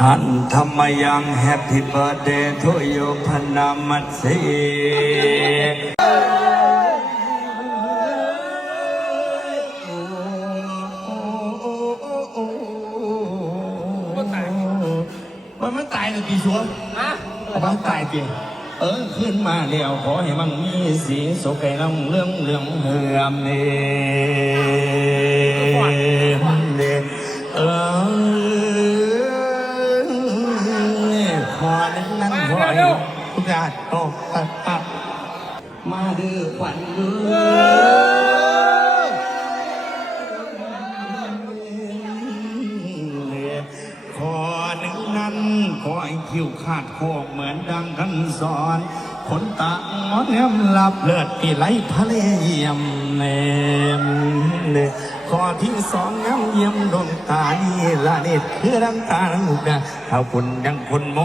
หันธรรมยังแฮปปี้เบิร์เดย์ทุโยพนามัสสีมันตายมันตายเลยกี่ชัวมันตายจริงเออขึ้นมาแล้วขอให้มันมีสีสุขให้น้ำเรื่องเรื่องเฮือมเนเอขอนั้นนั้นขอให้ทุกอย่างโอ้มาดื้อขวัญดื้อขอหนึ่งนั้นขอให้คิวขาดโคกเหมือนดังท่านสอนขนตาหมอนแหมหลับเลือดที่ไหลทะเลเยี่ยมเนมเน ข้อที่สองน้ำเยี่ยมดวงตานี่ละเนตรคือดังตาลูกนะถ้าคุณยังคนโม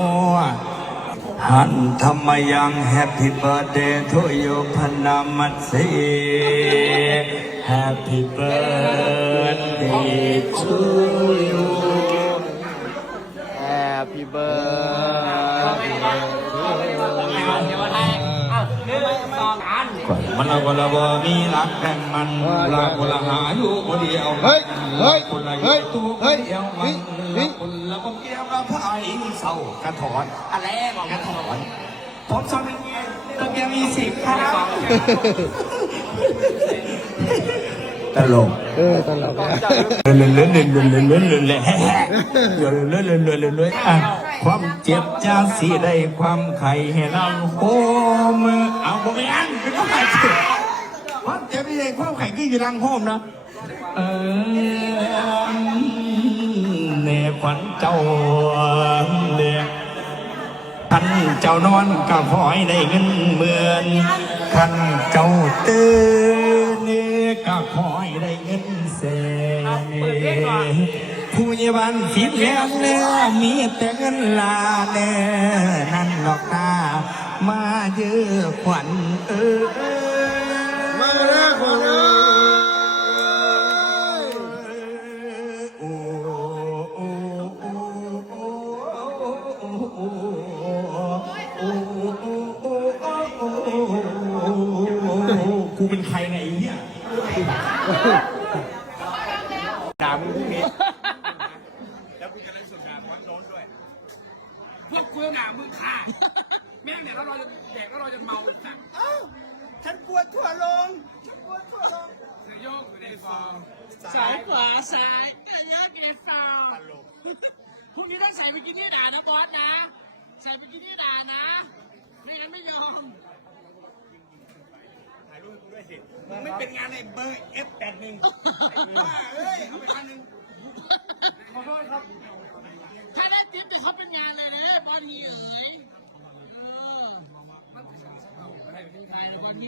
หันธรรมยังแฮปปี้เบิร์ดเดย์ทุโยพนามัสสี Happy birthday to มันละคนละบ่มีรักแบ่งมันละคนละหาอยู่คนเดียวเฮ้ยเฮ้ยคนละเฮ้ยตัวคเฮ้นยเดียวมัเฮ้นยละคนละบ่เกี่ยวกับไผ่เศร้ากระถอนอะไรบอกกระถอนผมชอบอย่างนี้ตัวแกมีสิบครับตลกเออตลกอะเล่นเล่นเล่นเล่นเล่นเล่นเล่นเล่นเล่นเล่นเล่นเล่นเล่นเล่นอะความเจ็บจะสีได้ความไข่ให้เราโฮมเอา บ่ไม่อันเป็นความไข่ความเจ็บนี่ได้ความไข่กี่อยู่รังโฮมนะเออเน่ขวัญเจ้าเน่ขันเจ้านอนก็ขอให้ได้เงินหมื่นขันเจ้าตื่นนี่ก็ขอให้ได้เงินแสนผู้ใหญ่บ้านผิดแล้วเนื้อมีแต่เงินลาเนื้อนั่นหรอกตา มาเยอะขวัญเออมาเยอะขวัญเออกูเป็นใครไงเนี่ยด่ามึงพวกนี้แล้วกูจะเล่นสุดด่าวัดโน้นด้วยพวกกูด่ามึงค่ะ แม่งเนี่ยแล้วเราจะแดกแล้วเราจะเมาสักฉันปวดถั่วลงฉันปวดถั่วลงจะโยกอยู่ในฟองซ้ายขวาซ้ายจะโยกอยู่ในฟองพรุ่งนี้ต้องใส่บิกินี่ด่านะบอสนะ ใส่บิกินี่ด่านะ ไม่งั้นไม่ยอมมึงไม่เป็นงานในเบอร์ F81 บ้าเอ้ยเอาไปอันหนึ่งถ้าได้ติ๊บติเขาเป็นงานเลยนะบอสทีเอ๋ย